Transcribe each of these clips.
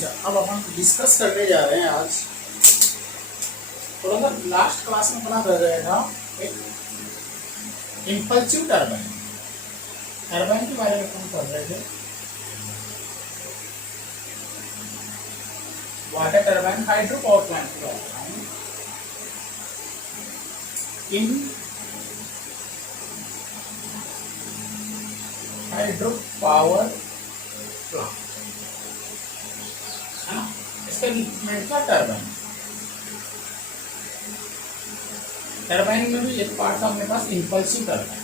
अच्छा, अब अपन डिस्कस करने जा रहे हैं आज थोड़ा सा लास्ट क्लास में अपना रह गया था एक इम्पल्सिव टरबाइन। टरबाइन के बारे में अपन पढ़ रहे थे। Water turbine hydro power plant की बात कर रहे हैं। इन हाइड्रो पावर प्लांट है ना, इसका इक्विपमेंट था टरबाइन। टरबाइन में भी एक पार्ट था अपने पास इम्पल्सिव टरबाइन।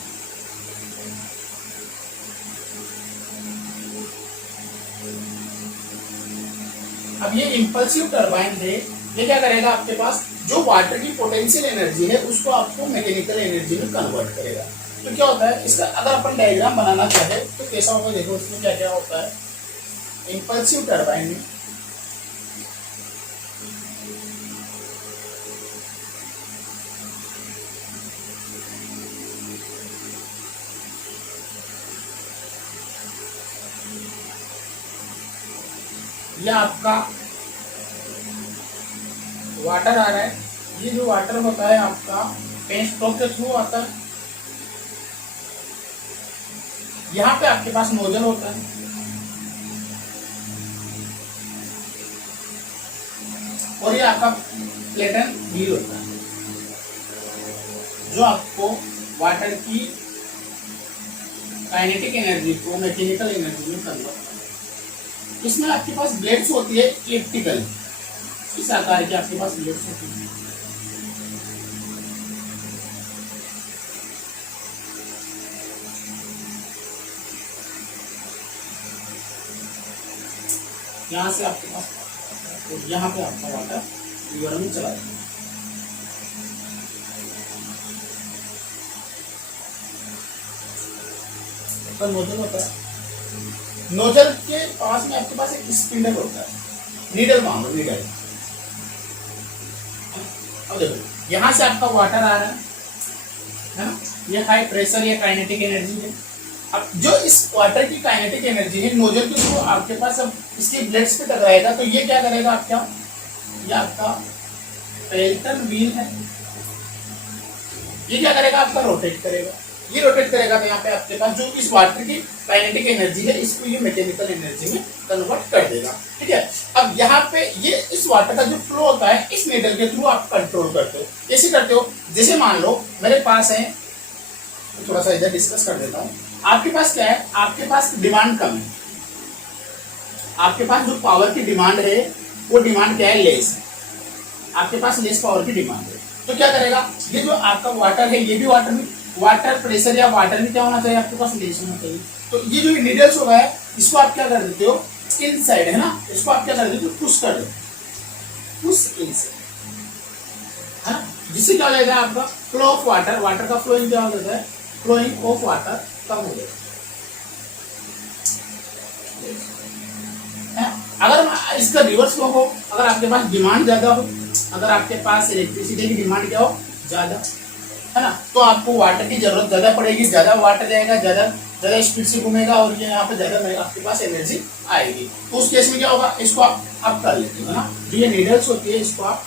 अब ये इम्पल्सिव टरबाइन है, ये क्या करेगा, आपके पास जो वाटर की पोटेंशियल एनर्जी है उसको आपको मैकेनिकल एनर्जी में कन्वर्ट करेगा। तो क्या होता है इसका, अगर अपन डायग्राम बनाना चाहे तो कैसा होगा, देखो उसमें क्या क्या होता है। इम्पल्सिव टरबाइन में यह आपका वाटर आ रहा है। ये जो वाटर होता है आपका पेन स्ट्रोक के थ्रू आता है। यहाँ पे आपके पास नोजल होता है और ये आपका प्लेटन व्हील होता है जो आपको वाटर की काइनेटिक एनर्जी को मैकेनिकल एनर्जी में कन्वर्ट करता है। इसमें आपके पास ब्लेड्स होती है इलेक्ट्रिकल, इस आकार की आपके पास ब्लेड्स होती है। यहाँ से आपके पास तो यहाँ पे आपका वाटर रिवर में चला जाएगा। तो नोजल होता है, नोजल के पास में आपके पास एक स्पिंडल होता है, नीडल मान लो, नीडल। अब देखो यहाँ से आपका वाटर आ रहा है ना, ये हाई प्रेशर या काइनेटिक एनर्जी है। अब जो इस वाटर की काइनेटिक एनर्जी है नोजल के थ्रू आपके पास अब इसके ब्लेड्स पे टकराएगा, तो ये क्या करेगा आपका, ये आपका पेल्टन व्हील है, ये क्या करेगा आपका रोटेट करेगा। ये रोटेट करेगा तो यहाँ पे आपके पास जो इस वाटर की काइनेटिक एनर्जी है इसको ये मैकेनिकल एनर्जी में कन्वर्ट कर देगा। ठीक है, अब यहाँ पे ये इस वाटर का जो फ्लो होता है इस नीडल के थ्रू आप कंट्रोल करते हो। कैसे करते हो, जैसे मान लो मेरे पास है, थोड़ा सा इधर डिस्कस कर देता हूँ। आपके पास क्या है, आपके पास डिमांड कम है, आपके पास जो पावर की डिमांड है वो डिमांड क्या है, लेस है। आपके पास लेस पावर की डिमांड है, तो क्या करेगा, ये जो आपका वाटर है ये भी वाटर में, वाटर प्रेशर या वाटर में क्या होना चाहिए, आपके पास लेस होना चाहिए। तो ये जो नीडल्स होगा है इसको आप क्या कर देते हो, इनसाइड है ना, इसको आप क्या कर देते हो, पुश कर देते हो, पुश इनसाइड है ना, जिससे क्या हो जाएगा आपका फ्लो ऑफ वाटर, वाटर का फ्लोइंग क्या हो जाता है, फ्लोइंग ऑफ वाटर कम हो जाएगा। अगर इसका रिवर्स फ्लो हो, अगर आपके पास डिमांड ज्यादा हो, अगर आपके पास इलेक्ट्रिसिटी की डिमांड क्या हो, ज्यादा है ना, तो आपको वाटर की जरूरत ज्यादा पड़ेगी, ज्यादा वाटर जाएगा, ज्यादा ज्यादा स्पीड से घूमेगा और ये यहाँ पे ज्यादा आपके पास एनर्जी आएगी। तो उस केस में क्या होगा, इसको आप कर लेते हो ना, जो ये नीडल्स होती है इसको आप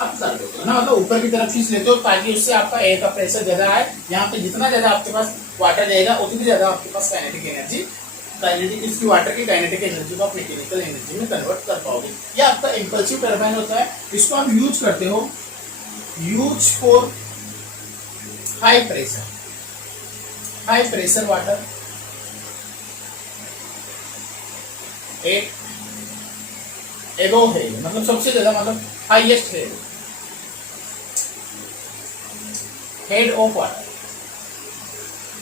कर देते हो ना, मतलब ऊपर की तरफ खींच लेते हो ताकि उससे आपका एयर का प्रेशर ज्यादा आए। यहाँ पे जितना ज्यादा आपके पास वाटर जाएगा उतनी ज्यादा आपके पास काइनेटिक एनर्जी, काइनेटिक इसकी वाटर की काइनेटिक एनर्जी को आप मैकेनिकल एनर्जी में कन्वर्ट कर पाओगे। ये आपका इम्पल्सिव टरबाइन होता है। इसको आप यूज करते हो, use for high pressure water, एबो है, मतलब सबसे ज्यादा, मतलब हाईएस्ट है, हेड ऑफ वाटर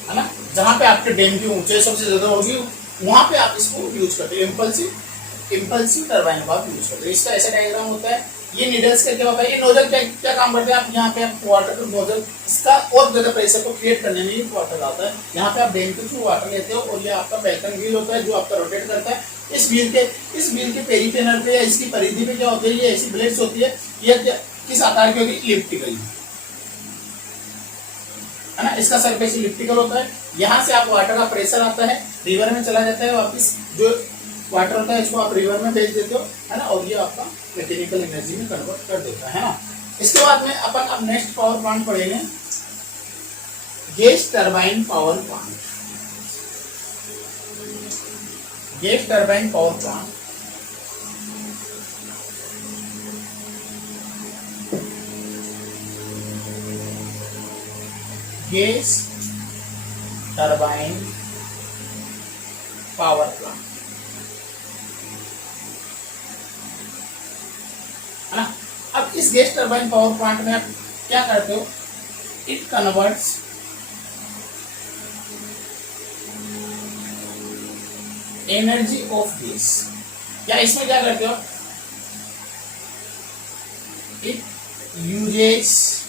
है ना, जहां पे आपके डैम की ऊंचाई सबसे ज्यादा होगी वहां पे आप इसको यूज करते हो, इम्पल्सिव टरबाइन को आप यूज करते हो। इसका ऐसा डायग्राम होता है। ये नीडल्स का क्या होता है, ये नोजल क्या काम करते हैं, आप यहाँ पे आप वाटर को नोजल इसका और ज्यादा प्रेशर को क्रिएट करने में वाटर आता है। यहाँ पे आप डैम के थ्रू वाटर लेते हो और ये आपका पेल्टन व्हील होता है जो आपका रोटेट करता है। इस व्हील के पेरिफेरल पे या इसकी परिधि पे क्या होती है, ये ऐसी ब्लेड्स होती है, ये किस आकार की होती है, इलिप्टिकल है ना, इसका सरफेस इलिप्टिकल होता है। यहाँ से आप वाटर का प्रेशर आता है, रिवर में चला जाता है वापस, जो वाटर होता है, इसको आप रिवर में भेज देते हो, है ना, और ये आपका मैकेनिकल एनर्जी में कन्वर्ट कर देता है ना। इसके बाद में अपन अब नेक्स्ट पावर प्लांट पढ़ेंगे, gas turbine power plant. Gas turbine power plant gas turbine power plant, है ना। अब इस गैस टरबाइन पावर प्लांट में आप क्या करते हो, it converts energy of gas, या इसमें क्या करते हो, it uses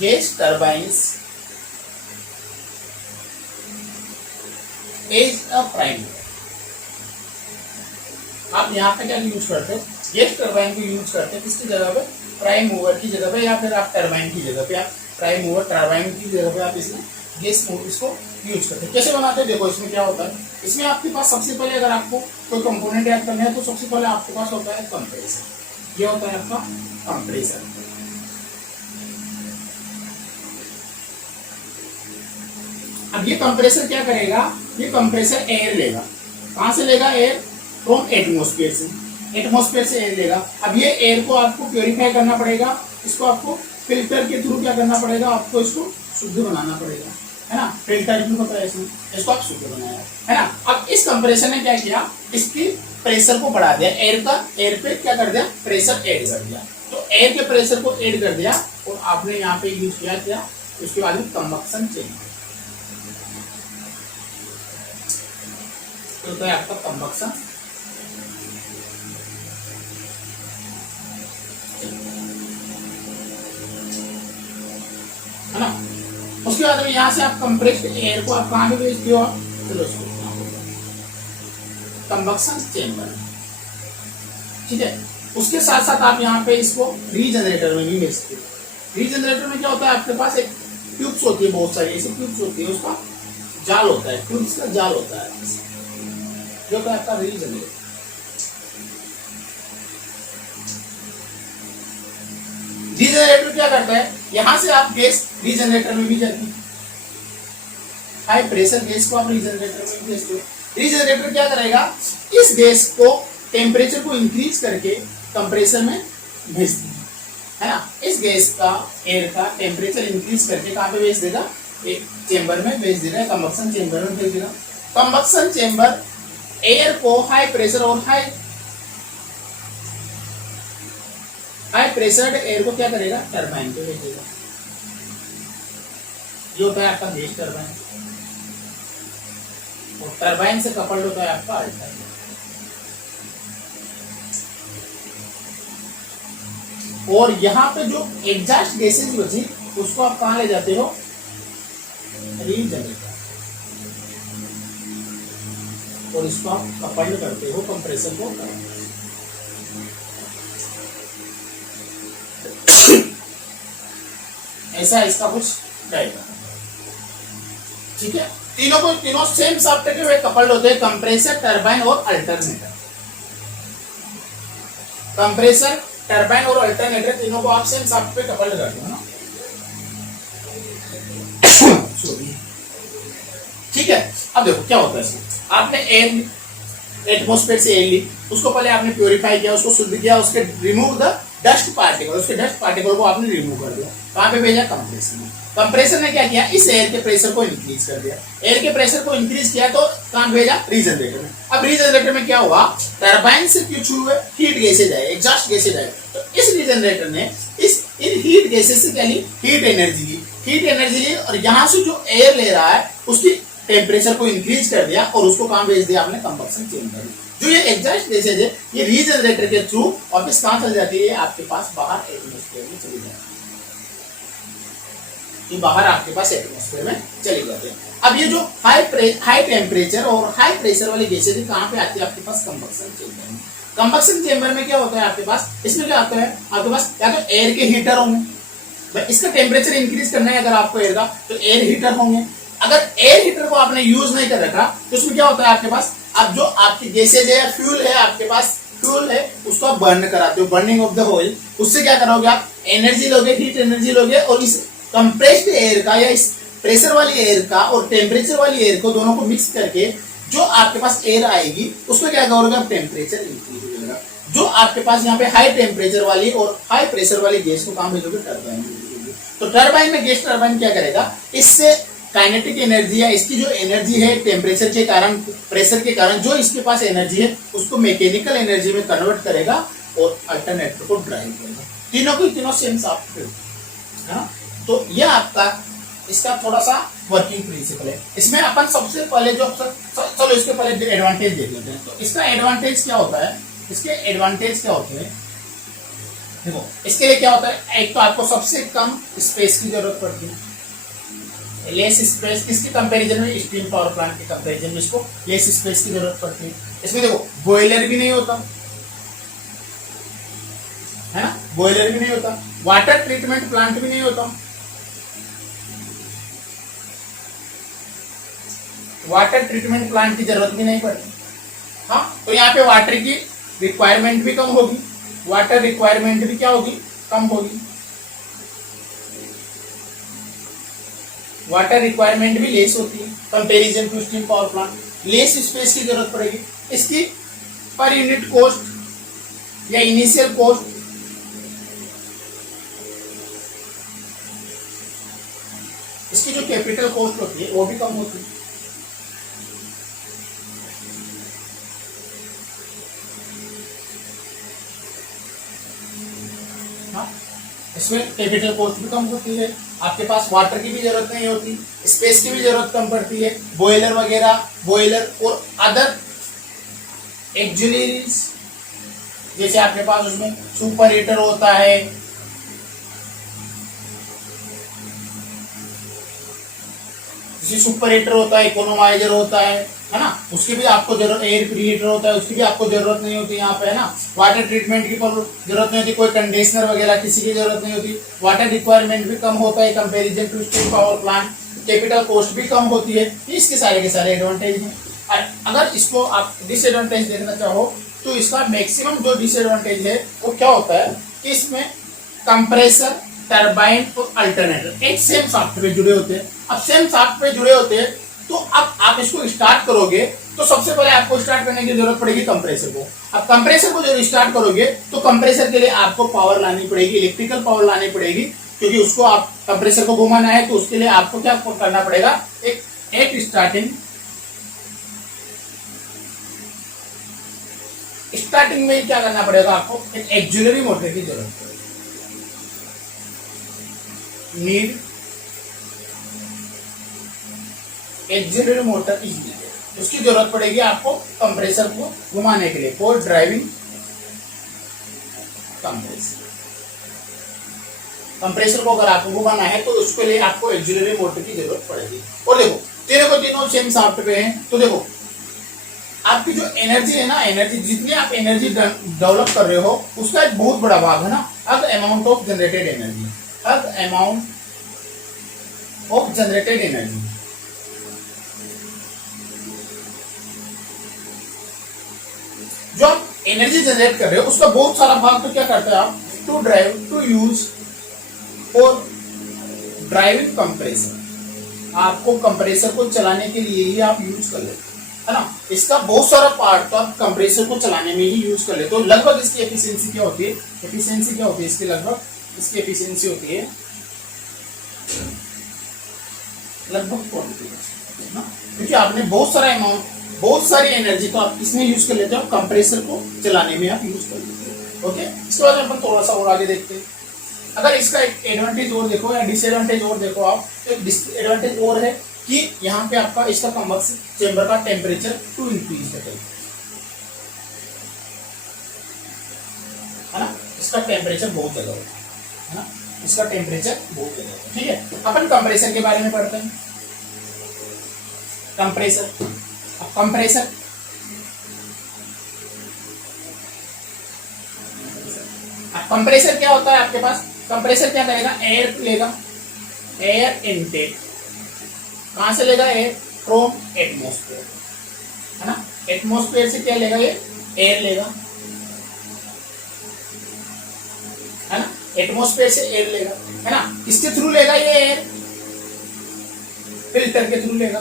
gas turbines as a prime. आप यहाँ पे क्या यूज करते हो, गैस टरबाइन को यूज करते हैं किसकी जगह पे, प्राइम मूवर की जगह पे, या फिर आप टरबाइन की जगह पे, आप प्राइम मूवर टरबाइन की जगह पे आप इसमें गैस इसको यूज करते हैं। कैसे बनाते हैं, देखो इसमें क्या होता है, इसमें आपके पास सबसे पहले अगर आपको कोई कंपोनेंट ऐड करना है तो सबसे पहले आपके पास होता है कंप्रेसर। ये होता है आपका कंप्रेसर। अब ये कंप्रेसर क्या करेगा, ये कंप्रेसर एयर लेगा, कहां से लेगा, एयर फ्रॉम एटमोस्फेयर से, एटमोस्फेयर से एयर लेगा। अब ये एयर को आपको प्योरीफाई करना पड़ेगा, इसको आपको फिल्टर के थ्रू क्या करना पड़ेगा, आपको इसको शुद्ध बनाना पड़ेगा, है ना। फिल्टर भी होता है इसमें, इसको आप शुद्ध बनाया, है ना। अब इस कंप्रेसर ने क्या किया, इसकी प्रेशर को बढ़ा दिया, एयर का, एयर पे क्या कर दिया, प्रेशर ऐड कर दिया। तो एयर के प्रेशर को ऐड कर दिया और आपने यहाँ पे यूज किया क्या, उसके बाद में कंबक्शन चेंबर, तो है आपका कंबक्शन, है ना। उसके बाद में यहाँ से आप कंप्रेस्ड एयर को आप कहाँ पे भेजते हो, चलो इसको कंबक्शन चेंबर, ठीक है। उसके साथ साथ आप यहाँ पे इसको रीजनरेटर में भी भेजते हो। रीजनरेटर में क्या होता है, आपके पास एक ट्यूब्स होती है, बहुत सारी ऐसी ट्यूब्स होती है, उसका जाल होता है, ट्यूब्स का जाल होता है, जो होता है आपका रीजनरेटर। रीजनरेटर क्या करता है, यहां से आप गैस रीजनरेटर में भी जाती है, हाई प्रेशर गैस को आप रीजनरेटर में भी भेजते हो। रीजनरेटर क्या करेगा, इस गैस को टेम्परेचर को इंक्रीज करके कंप्रेसर में भेजती है ना। इस गैस का, एयर का टेम्परेचर इंक्रीज करके कहां पे भेज देगा, एक चेंबर में भेज देगा, कंबक्शन चेंबर में भेज देगा। कंबक्शन चेंबर एयर को हाई प्रेशर और हाई प्रेशर्ड एयर को क्या करेगा, टरबाइन पे भेजेगा। ये होता है आपका गैस टरबाइन, और टरबाइन से कपल्ड होता है आपका अल्टरनेटर। और यहाँ पे जो एग्जॉस्ट गैसेज बची उसको आप कहाँ ले जाते हो, रीजनरेटर, और इसको आप कपल्ड करते हो कंप्रेसर को। ऐसा इसका कुछ रहेगा, ठीक है। तीनों सेम सॉफ्टवेयर के वे कपल्ड होते हैं, कंप्रेसर, टरबाइन और अल्टरनेटर। कंप्रेसर, टरबाइन और अल्टरनेटर तीनों को आप सेम सॉफ्टवेयर कपल्ड करते हो ना, ठीक है। अब देखो क्या होता है इसमें, आपने एयर एटमॉस्फेयर से एयर ली, उसको पहले आपने प्योरीफाई किया, उसको शुद्ध किया, उसके रिमूव द डस्ट पार्टिकल, उसके डस्ट पार्टिकल को आपने रिमूव कर दिया, कहां पे भेजा, कंप्रेसर में। कंप्रेसर ने क्या किया, इस एयर के प्रेशर को इंक्रीज कर दिया, एयर के प्रेशर को इंक्रीज किया तो कहां भेजा, रीजनरेटर में। अब रीजनरेटर में क्या हुआ, टरबाइन से कुछ हुए हीट गैसेज आए, एग्जॉस्ट गैसेज आए, तो इस रीजनरेटर ने इन हीट गैसेज से क्या ली, हीट एनर्जी ली, हीट एनर्जी ली, और यहां से जो एयर ले रहा है उसकी टेम्परेचर को इंक्रीज कर दिया और उसको कहां भेज दिया आपने, कंबक्शन चेंबर में। जो ये एग्जॉस्ट गैसेज है ये रीजनरेटर के थ्रू वापस कहां चल जाती है, आपके पास बाहर एटमॉस्फेयर में चली जाती है, ये बाहर आपके पास एटमॉस्फेयर में चली जाती है। अब ये जो हाई टेम्परेचर और हाई प्रेशर वाली गैसेज कहां पे आती है, आपके पास कंबक्शन चेंबर में। कंबक्शन चेंबर में क्या होता है आपके पास, इसमें क्या आता है आपके पास, या तो एयर के हीटर होंगे, इसका टेम्परेचर इंक्रीज करना है अगर आपको एयर का, तो एयर हीटर होंगे, अगर एयर हीटर को आपने यूज नहीं कर रखा तो उसमें क्या होता है आपके पास, अब जो आपकी गैसेज है या फ्यूल है, आपके पास फ्यूल है, उसको आप बर्न कराते हो, बर्निंग ऑफ द ऑयल। उससे क्या करोगे आप, एनर्जी लोगे, हीट एनर्जी लोगे, और इस कंप्रेस्ड एयर का या इस प्रेशर वाली एयर का और टेम्परेचर वाली एयर को दोनों को मिक्स करके जो आपके पास एयर आएगी उसको क्या करोगे आप, टेम्परेचर इंक्रीज हो जाएगा। जो आपके पास यहाँ पे हाई टेम्परेचर वाली और हाई प्रेशर वाली गैस को काम भेजोगे टरबाइन में। तो टरबाइन में गैस टरबाइन क्या करेगा, इससे काइनेटिक एनर्जी या इसकी जो एनर्जी है टेम्परेचर के कारण, प्रेशर के कारण जो इसके पास एनर्जी है उसको मैकेनिकल एनर्जी में कन्वर्ट करेगा और अल्टरनेटर को ड्राइव करेगा। तीनों की तीनों सेम सॉफ्टवेयर है ना। तो यह आपका इसका थोड़ा सा वर्किंग प्रिंसिपल है। इसमें अपन सबसे पहले जो, चलो इसके पहले एडवांटेज देख लेते हैं। तो इसका एडवांटेज क्या होता है, इसके एडवांटेज क्या होते हैं, देखो इसके लिए क्या होता है, एक तो आपको सबसे कम स्पेस की जरूरत पड़ती है, लेस स्पेस, इसके कंपैरिजन में स्टीम पावर प्लांट के कंपैरिजन में इसको लेस स्पेस की जरूरत पड़ती है। इसमें देखो बॉयलर भी नहीं होता है ना, बॉयलर भी नहीं होता, वाटर ट्रीटमेंट प्लांट भी नहीं होता, वाटर ट्रीटमेंट प्लांट की जरूरत भी नहीं पड़ती। हाँ, तो यहाँ पे वाटर की रिक्वायरमेंट भी कम होगी, वाटर रिक्वायरमेंट भी क्या होगी, कम होगी, वाटर रिक्वायरमेंट भी लेस होती है comparison to steam power plant. Less space की जरूरत पड़ेगी। इसकी पर यूनिट कॉस्ट या इनिशियल कॉस्ट, इसकी जो कैपिटल कॉस्ट होती है वो भी कम होती है। इसमें कैपिटल कॉस्ट भी कम होती है, आपके पास वाटर की भी जरूरत नहीं होती, स्पेस की भी जरूरत कम पड़ती है, बॉयलर वगैरह, बॉयलर और अदर एक्सिलरीज जैसे आपके पास उसमें सुपर हीटर होता है, जैसे सुपर हीटर होता है, इकोनोमाइजर होता है ना, उसकी भी आपको जरूरत, एयर प्रीहीटर होता है उसकी भी आपको जरूरत नहीं होती यहाँ पे है ना। वाटर ट्रीटमेंट की जरूरत नहीं होती, कोई कंडीशनर वगैरह किसी की जरूरत नहीं होती, वाटर रिक्वायरमेंट भी कम होता है comparison to steam power plant, capital cost भी कम होती है। इसके सारे के सारे एडवांटेज हैं। अगर इसको आप डिसएडवांटेज देखना चाहो तो इसका मैक्सिमम जो डिसएडवांटेज है वो क्या होता है कि इसमें कंप्रेसर, टरबाइन और अल्टरनेटर एक सेम सॉफ्टवेयर जुड़े होते हैं। अब सेम सॉफ्टवेयर जुड़े होते हैं तो अब आप इसको स्टार्ट करोगे तो सबसे पहले आपको स्टार्ट करने की जरूरत पड़ेगी कंप्रेसर को। अब कंप्रेसर को जब स्टार्ट करोगे तो कंप्रेसर के लिए आपको पावर लानी पड़ेगी, इलेक्ट्रिकल पावर लानी पड़ेगी, क्योंकि उसको आप कंप्रेसर को घुमाना है तो उसके लिए आपको क्या करना पड़ेगा, एक स्टार्टिंग में क्या करना पड़ेगा, आपको एक एक्सिलरी मोटर की जरूरत पड़ेगी, need axillary motor is needed. उसकी जरूरत पड़ेगी आपको कंप्रेसर को घुमाने के लिए, फॉर ड्राइविंग कंप्रेसर। कंप्रेसर को अगर आपको घुमाना है तो उसके लिए आपको एक्सिलरी मोटर की जरूरत पड़ेगी। और देखो तीनों को तीनों सेम सॉफ्टवेयर हैं। तो देखो आपकी जो एनर्जी है ना, एनर्जी जितनी आप एनर्जी डेवलप कर रहे हो उसका एक बहुत बड़ा भाग है ना, अब अमाउंट ऑफ जनरेटेड एनर्जी, अब अमाउंट ऑफ जनरेटेड एनर्जी, जो आप एनर्जी जनरेट कर रहे हो उसका बहुत सारा भाग तो क्या करते हैं आप, to drive, to use for driving compressor, आपको कंप्रेसर को चलाने के लिए ही आप यूज कर लेते है ना। इसका बहुत सारा पार्ट तो आप कंप्रेसर को चलाने में ही यूज कर लेते हो। लगभग इसकी एफिशिएंसी क्या होती है, एफिशिएंसी क्या होती है इसकी, लगभग इसकी एफिशिएंसी होती है लगभग 40% ना, क्योंकि आपने बहुत सारा अमाउंट, बहुत सारी एनर्जी को आप इसमें यूज कर लेते हो, कंप्रेसर को चलाने में आप यूज कर लेते हो। ओके, इसके बाद अपन थोड़ा सा और आगे देखते हैं। अगर इसका एक एडवांटेज और देखो या डिसएडवांटेज और देखो आप, तो एक डिसएडवांटेज और है कि यहाँ पे आपका इसका कंबक्शन चेंबर का टेम्परेचर टू इंक्रीज है ना, इसका टेम्परेचर बहुत ज्यादा होता है ना, इसका टेम्परेचर बहुत ज्यादा होता है। ठीक है, अपन कंप्रेसर के बारे में पढ़ते हैं। कंप्रेसर, अब कंप्रेसर कंप्रेसर क्या होता है आपके पास, कंप्रेसर क्या करेगा, एयर लेगा, एयर इनटेक कहां से लेगा एयर? फ्रॉम एटमोस्फेयर, है ना। एटमोस्फेयर से क्या लेगा? ये एयर लेगा, है ना। एटमोस्फेयर से एयर लेगा, है ना। किसके थ्रू लेगा ये एयर? फिल्टर के थ्रू लेगा।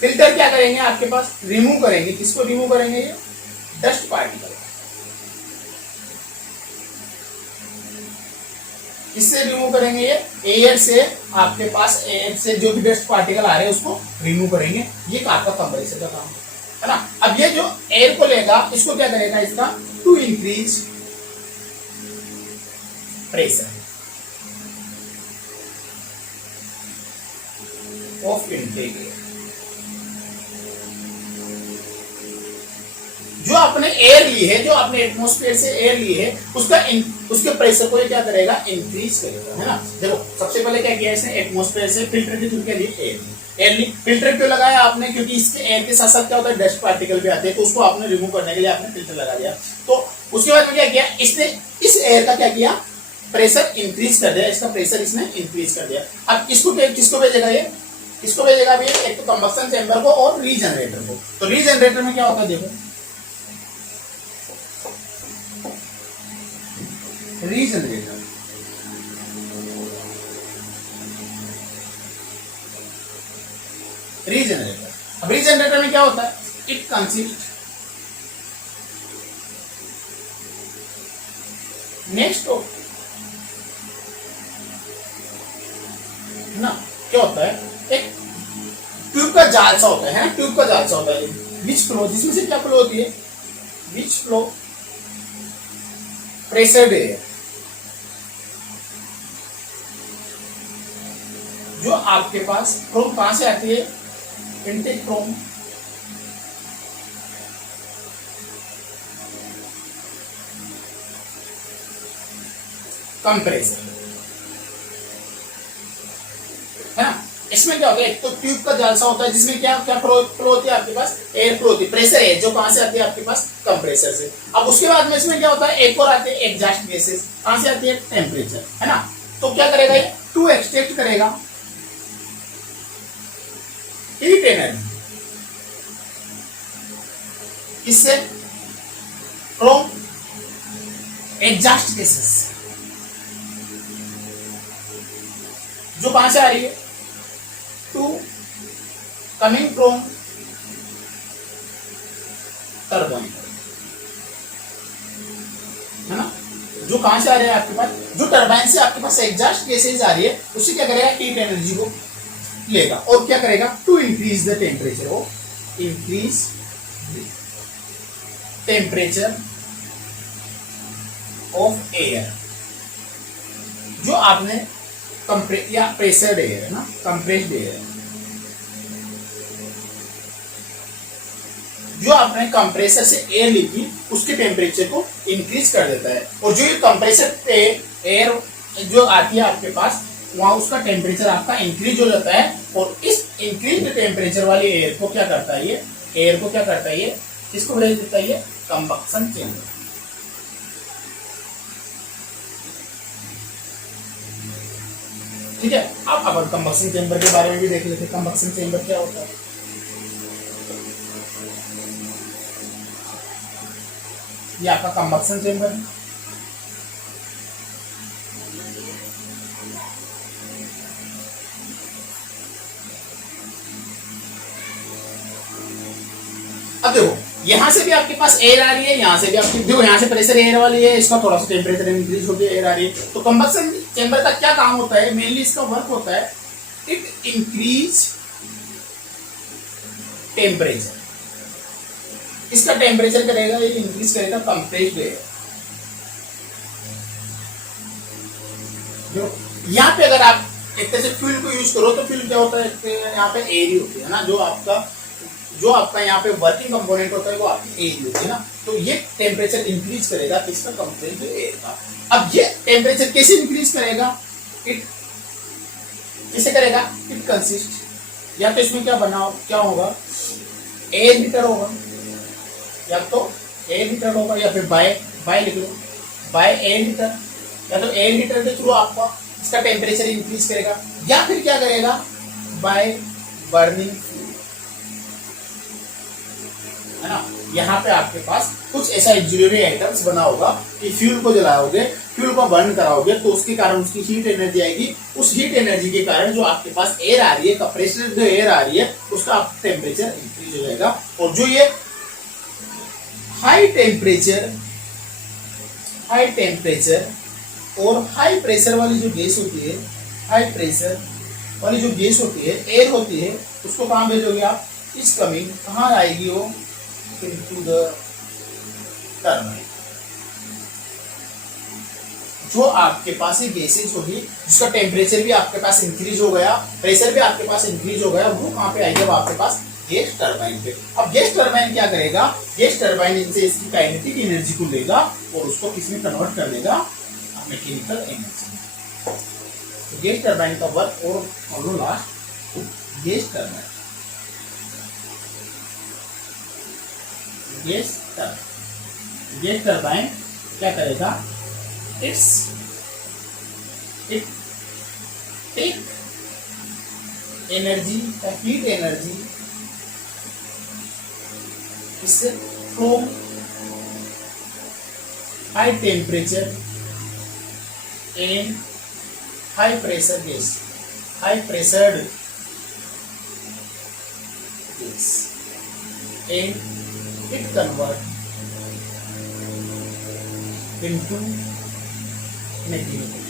फिल्टर क्या करेंगे आपके पास? रिमूव करेंगे। किसको रिमूव करेंगे? ये डस्ट पार्टिकल। किससे रिमूव करेंगे? ये एयर से। आपके पास एयर से जो भी डस्ट पार्टिकल आ रहे हैं उसको रिमूव करेंगे। ये आपका कंप्रेसर का काम है ना। अब ये जो एयर को लेगा इसको क्या करेगा? इसका to increase pressure of intake air. जो आपने एयर ली है, जो आपने एटमॉस्फेयर से एयर ली है, उसके प्रेशर को ये क्या करेगा? इंक्रीज करेगा, है ना। देखो सबसे पहले क्या किया इसने? एटमॉस्फेयर से फिल्टर के थ्रू क्या लिए? एयर ली। फिल्टर क्यों लगाया आपने? क्योंकि इसके एयर के साथ साथ क्या होता है? डस्ट पार्टिकल भी आते हैं, तो उसको आपने रिमूव करने के लिए आपने फिल्टर लगा दिया। तो उसके बाद में क्या किया इसने? इस एयर का क्या किया? प्रेशर इंक्रीज कर दिया। इसका प्रेशर इसने इंक्रीज कर दिया। अब किसको भेजेगा ये? किसको भेजेगा? एक तो कंबक्शन चेंबर को और रीजनरेटर को। तो रीजनरेटर में क्या होता है? देखो रीजनरेटर, अब रीजनरेटर में क्या होता है? इट कंसिस्ट नेक्स्ट ना। क्या होता है? एक ट्यूब का जाल सा होता है ना। ट्यूब का जाल सा होता है विच फ्लो, जिसमें से क्या फ्लो होती है? विच फ्लो प्रेशर्ड एयर। जो आपके पास फ्रॉम कहां से आती है? इनटेक फ्रॉम कंप्रेसर, है ना। इसमें क्या होता है? एक तो ट्यूब का जाल सा होता है जिसमें क्या क्या फ्लो होती है आपके पास? एयर फ्लो होती है। प्रेशर है जो कहां से आती है आपके पास? कंप्रेसर से। अब उसके बाद में इसमें क्या होता है? एक और आते हैं एग्जॉस्ट गैसेस। कहां से आती है? टेम्परेचर, है ना। तो क्या करेगा ये? टू एक्सट्रैक्ट करेगा हीट एनर्जी। किससे? From exhaust gases. जो कहां से आ रही है? टू कमिंग फ्रॉम टर्बाइन, है ना। जो कहां से आ रहे हैं आपके पास? जो टर्बाइन से आपके पास एग्जॉस्ट गैसेज आ रही है उससे क्या करेगा? हीट एनर्जी को लेगा और क्या करेगा? To increase the temperature of increase temperature of air. जो आपने या प्रेशर्ड एयर, है ना, कंप्रेस्ड एयर, जो आपने कंप्रेसर से एयर ली थी उसके टेम्परेचर को इंक्रीज कर देता है। और जो ये कंप्रेसर एयर जो आती है आपके पास वहां उसका टेम्परेचर आपका इंक्रीज हो जाता है। और इस इंक्रीज टेम्परेचर वाली एयर को क्या करता है? ये एयर को क्या करता है? ये किसको भेज देता है? ये कंबक्शन चेंबर। ठीक है। अब कंबक्शन चेंबर के बारे में भी देख लेते हैं। कंबक्शन चेंबर क्या होता है? ये आपका कंबक्शन चेंबर है। अब देखो यहां से भी आपके पास एयर आ रही है, यहां से भी आपकी देखो यहां से प्रेशर एयर वाली है, इसका थोड़ा सा टेम्परेचर इंक्रीज होकर एयर आ रही है। तो कंबक्शन चेंबर का क्या काम होता है? मेनली इसका वर्क होता है इट इंक्रीज टेम्परेचर। इसका टेम्परेचर करेगा, ये इंक्रीज करेगा कंप्रेस्ड एयर। जो यहाँ पे अगर आप एक तरह से फ्यूल को यूज करो तो फ्यूल क्या होता है? यहाँ पे एयर ही होती है ना। जो आपका यहाँ पे वर्किंग कंपोनेंट होता है वो आपकी एयर होती है ना। तो ये टेम्परेचर इंक्रीज करेगा किसका? कंप्रेस्ड एयर का। अब ये टेम्परेचर कैसे इंक्रीज करेगा? इट किसे करेगा? इट कंसिस्ट, या तो इसमें क्या होगा? एयर हीटर होगा, या तो एयर हीटर होगा, या फिर बाय लिख लो, बाय एयर हीटर। या तो एयर हीटर के थ्रू आपका इसका टेम्परेचर इंक्रीज करेगा, या फिर क्या करेगा? बाय बर्निंग, है ना। यहाँ पे आपके पास कुछ ऐसा एक्सिलरी आइटम्स बना होगा कि फ्यूल को जलाओगे, फ्यूल को बर्न कराओगे तो उसके कारण उसकी हीट एनर्जी आएगी। उस हीट एनर्जी के कारण जो आपके पास एयर आ रही है, कंप्रेस्ड जो एयर आ रही है, उसका टेम्परेचर इंक्रीज हो जाएगा। और जो ये हाई टेम्परेचर और हाई प्रेशर वाली जो गैस होती है, हाई प्रेशर वाली जो गैस होती है, एयर होती है, उसको कहाँ भेजोगे आप? इस कमिंग, कहाँ आएगी वो? Into the turbine. जो आपके पास ये गैसेज होगी जिसका टेम्परेचर भी आपके पास इंक्रीज हो गया, प्रेशर भी आपके पास इंक्रीज हो गया, वो कहाँ पे आएगी? अब आपके पास गैस टरबाइन पे। अब गैस टरबाइन क्या करेगा? गैस टरबाइन इनसे इसकी काइनेटिक एनर्जी को लेगा और उसको किसमें कन्वर्ट कर देगा? मैकेनिकल एनर्जी में। तो गैस टरबाइन का वर्क और follow last, gas turbine, gas turbine क्या करेगा? It take energy, heat energy इससे from high temperature and high pressure gas, high pressured gas, and it convert into mechanical।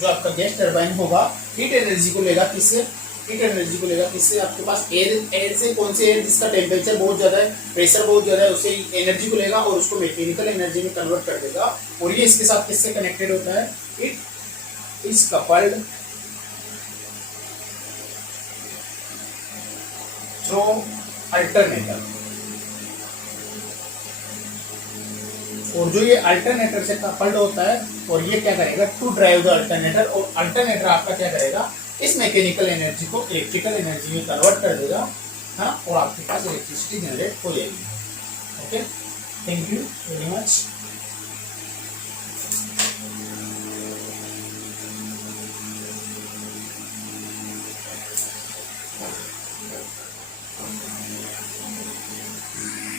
जो आपका gas turbine होगा heat energy को लेगा किससे? हीट एनर्जी को लेगा किससे? आपके पास एयर से, कौन से एयर जिसका टेम्परेचर बहुत ज्यादा है, प्रेशर बहुत ज्यादा है, उससे एनर्जी को लेगा और उसको मैकेनिकल एनर्जी में कन्वर्ट कर देगा। और ये इसके साथ किससे कनेक्टेड होता है? It is coupled through alternator. और जो ये अल्टरनेटर से कपल्ड होता है और ये क्या करेगा? To drive the alternator. और अल्टरनेटर आपका क्या करेगा? इस मैकेनिकल एनर्जी को इलेक्ट्रिकल एनर्जी में कन्वर्ट कर देगा, हाँ, और आपके पास इलेक्ट्रिसिटी जनरेट हो जाएगी। Okay, thank you very much.